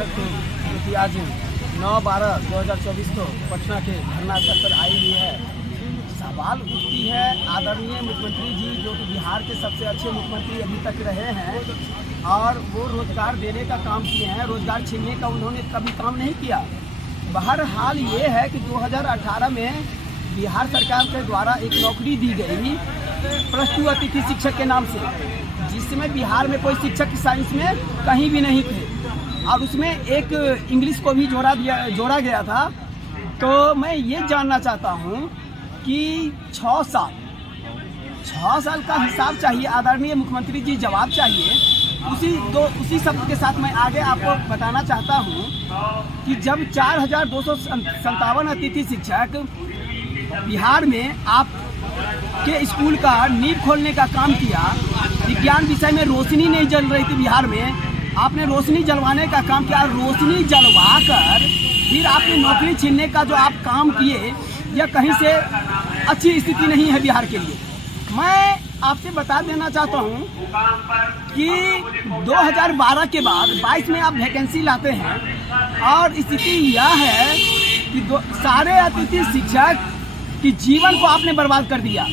शिक्षक जो कि आज 9/12/2024 को पटना के धरना स्थल पर आई हुई है। सवाल उठती है, आदरणीय मुख्यमंत्री जी जो कि बिहार के सबसे अच्छे मुख्यमंत्री अभी तक रहे हैं और वो रोजगार देने का काम किए हैं, रोजगार छीनने का उन्होंने कभी काम नहीं किया। बहरहाल ये है कि 2018 में बिहार सरकार के द्वारा एक नौकरी दी गई +2 अतिथि शिक्षक के नाम से, जिसमें बिहार में कोई शिक्षक साइंस में कहीं भी नहीं थे और उसमें एक इंग्लिश को भी जोड़ा गया था। तो मैं ये जानना चाहता हूँ कि 6 साल का हिसाब चाहिए, आदरणीय मुख्यमंत्री जी जवाब चाहिए। उसी शब्द के साथ मैं आगे आपको बताना चाहता हूँ कि जब 4257 अतिथि शिक्षक बिहार में आप के स्कूल का नींव खोलने का काम किया, विज्ञान विषय में रोशनी नहीं जल रही थी बिहार में, आपने रोशनी जलवाने का काम किया। रोशनी जलवा कर फिर आपने नौकरी छीनने का जो आप काम किए, यह कहीं से अच्छी स्थिति नहीं है बिहार के लिए। मैं आपसे बता देना चाहता हूं कि 2012 के बाद 22 में आप वैकेंसी लाते हैं और स्थिति यह है कि सारे अतिथि शिक्षक की जीवन को आपने बर्बाद कर दिया।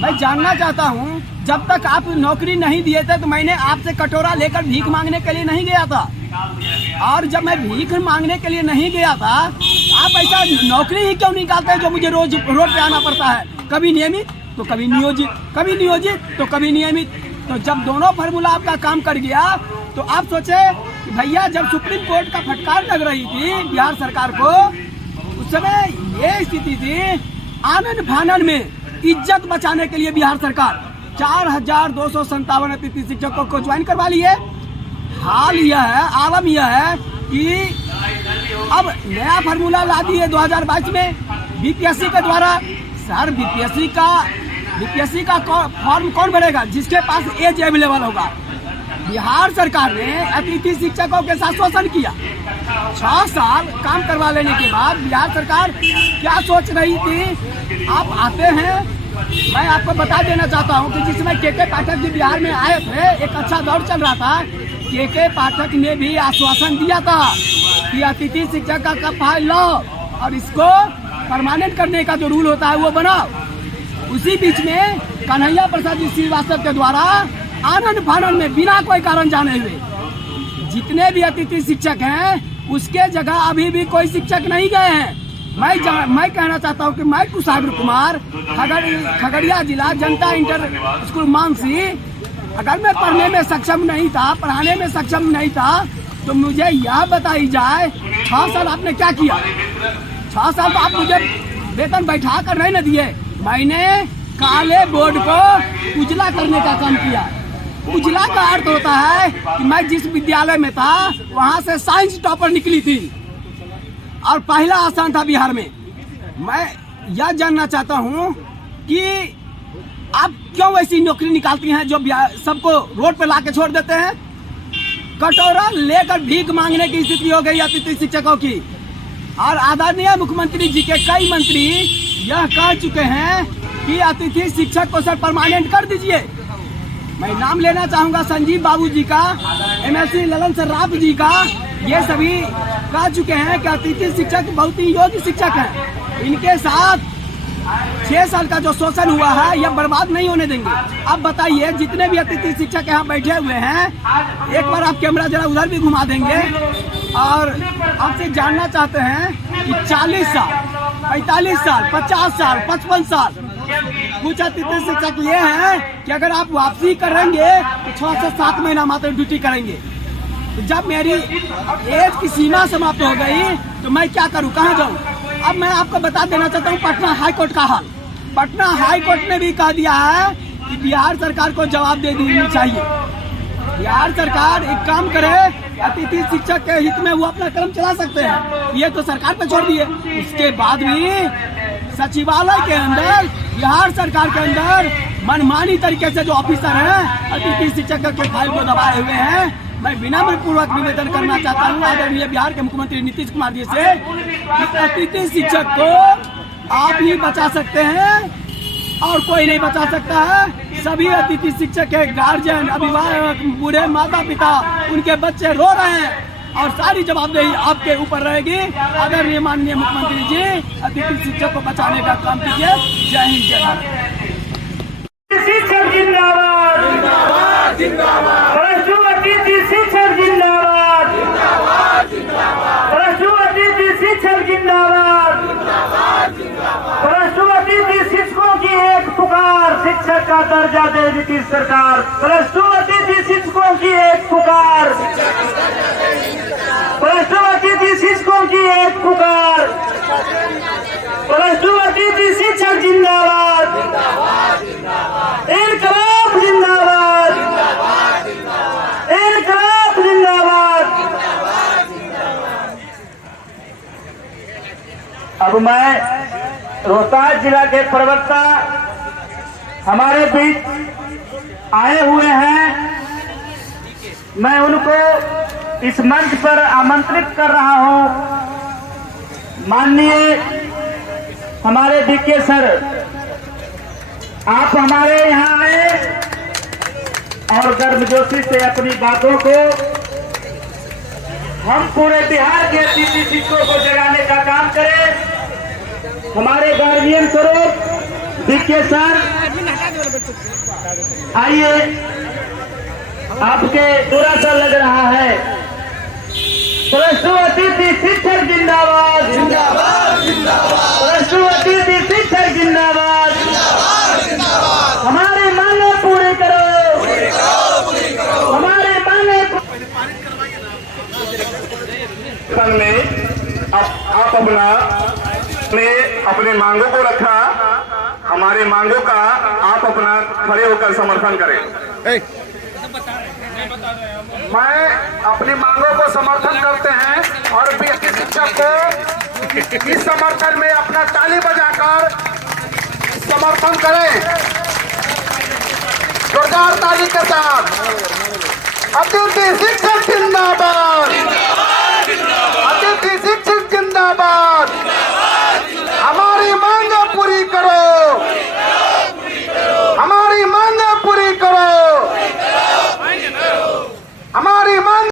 मैं जानना चाहता हूं, जब तक आप नौकरी नहीं दिए थे तो मैंने आपसे कटोरा लेकर भीख मांगने के लिए नहीं गया था, और जब मैं भीख मांगने के लिए नहीं गया था, आप ऐसा नौकरी ही क्यों निकालते हैं जो मुझे रोज रोड पे आना पड़ता है, कभी नियमित तो कभी नियोजित, कभी नियोजित तो कभी नियमित। तो जब दोनों फार्मूला आपका काम कर गया तो आप सोचे कि भैया, जब सुप्रीम कोर्ट का फटकार लग रही थी बिहार सरकार को, उस समय ये स्थिति थी, आनन फानन में इज्जत बचाने के लिए बिहार सरकार 4257 अतिथि शिक्षकों को ज्वाइन करवा ली है। हाल यह है, आलम यह है कि अब नया फार्मूला ला दी है 2022 में बीपीएससी के द्वारा। सर, बीपीएससी का फॉर्म कौन भरेगा? जिसके पास एज अवेलेबल होगा। बिहार सरकार ने अतिथि शिक्षकों के साथ शोषण किया। 6 साल काम करवा लेने के बाद बिहार सरकार क्या सोच रही थी? आप आते हैं, मैं आपको बता देना चाहता हूं कि जिसमें के पाठक जी बिहार में आए थे, एक अच्छा दौर चल रहा था। के पाठक ने भी आश्वासन दिया था कि अतिथि शिक्षक का फाइल लो और इसको परमानेंट करने का जो रूल होता है वो बनाओ। उसी बीच में कन्हैया प्रसाद जी श्रीवास्तव के द्वारा आनंद फानन में बिना कोई कारण जाने हुए जितने भी अतिथि शिक्षक हैं, उसके जगह अभी भी कोई शिक्षक नहीं गए हैं। मैं कहना चाहता हूं कि मैं कुशाग्र कुमार, खगड़िया जिला जनता इंटर स्कूल मानसी, अगर मैं पढ़ने में सक्षम नहीं था, पढ़ाने में सक्षम नहीं था, तो मुझे यह बताई जाए 6 साल आपने क्या किया। 6 साल तो आप मुझे वेतन बैठा कर नहीं न दिए, मैंने काले बोर्ड को उजला करने का काम किया। उजला का अर्थ होता है कि मैं जिस विद्यालय में था वहां से साइंस टॉपर निकली थी और पहला स्थान था बिहार में। मैं यह जानना चाहता हूं कि आप क्यों ऐसी नौकरी निकालती हैं जो सबको रोड पे लाके छोड़ देते हैं? कटोरा लेकर भीख मांगने की स्थिति हो गई अतिथि शिक्षकों की। और आदरणीय मुख्यमंत्री जी के कई मंत्री यह कह चुके हैं कि अतिथि शिक्षक को सर परमानेंट कर दीजिए। मैं नाम लेना चाहूंगा संजीव बाबू जी का, MLC ललन सर्राफ जी का, ये सभी कह चुके हैं कि अतिथि शिक्षक बहुत ही योग्य शिक्षक हैं। इनके साथ 6 साल का जो शोषण हुआ है यह बर्बाद नहीं होने देंगे। अब बताइए, जितने भी अतिथि शिक्षक यहाँ बैठे हुए हैं, एक बार आप कैमरा जरा उधर भी घुमा देंगे और आपसे जानना चाहते हैं कि 40 साल, 45 साल, 50 साल, 55 साल कुछ अतिथि शिक्षक ये हैं कि अगर आप वापसी करेंगे तो 6 से 7 महीना मात्र ड्यूटी करेंगे। तो जब मेरी एज की सीमा समाप्त हो गई तो मैं क्या करूं, कहाँ जाऊं? अब मैं आपको बता देना चाहता हूं पटना हाई कोर्ट का हाल। पटना हाई कोर्ट ने भी कह दिया है कि बिहार सरकार को जवाब दे देनी चाहिए। बिहार सरकार एक काम करे, अतिथि शिक्षक के हित में वो अपना कदम चला सकते हैं, ये तो सरकार पे छोड़ दिए। उसके बाद भी सचिवालय के अंदर, बिहार सरकार के अंदर मनमानी तरीके से जो ऑफिसर हैं अतिथि शिक्षक के फाइल को दबाए हुए हैं। मैं विनम्र पूर्वक निवेदन करना चाहता हूँ आदरणीय बिहार के मुख्यमंत्री नीतीश कुमार जी से, अतिथि शिक्षक को आप ही बचा सकते हैं और कोई नहीं बचा सकता है। सभी अतिथि शिक्षक के गार्जियन, अभिभावक, बूढ़े माता पिता, उनके बच्चे रो रहे हैं और सारी जवाबदेही आपके ऊपर रहेगी। आदरणीय माननीय मुख्यमंत्री जी, अतिथि शिक्षक को बचाने का काम कीजिए। जय हिंद, जय भारत। शिक्षक जिंदाबाद, जिंदाबाद जिंदाबाद प्लस टू अतिथि शिक्षक जिंदाबाद, जिंदाबाद जिंदाबाद प्लस टू अतिथि शिक्षक जिंदाबाद, प्लस टू अतिथि शिक्षकों की एक पुकार, शिक्षक का दर्जा दे नीतीश सरकार। प्लस टू अतिथि शिक्षकों की एक पुकार, प्लस टू अतिथि शिक्षकों की एक पुकार, प्लस टू अतिथि शिक्षक जिंदाबाद, इनकलाब जिंदाबाद, इनकलाब जिंदाबाद। अब मैं रोहतास जिला के प्रवक्ता हमारे बीच आए हुए हैं, मैं उनको इस मंच पर आमंत्रित कर रहा हूं। माननीय हमारे डीके सर, आप हमारे यहाँ आए और गर्मजोशी से अपनी बातों को हम पूरे बिहार के अतिथि शिक्षकों को जगाने का काम करें। हमारे गार्जियन स्वरूप डीके सर, आइए, आपके बुरा सा लग रहा है। प्लस टू अतिथि शिक्षक जिंदाबाद, जिंदाबाद जिंदाबाद प्लस टू अतिथि शिक्षक जिंदाबाद, हमारे मांगे पूरी करो, हमारे मांगे में आप अपने मांगों को रखा, हमारे मांगों का आप अपना खड़े होकर समर्थन करें। मैं अपनी मांगों को समर्थन करते हैं और बीएससी शिक्षक को इस समर्थन में अपना ताली बजाकर समर्थन करें। जोरदार ताली के साथ अतिथि शिक्षक जिंदाबाद।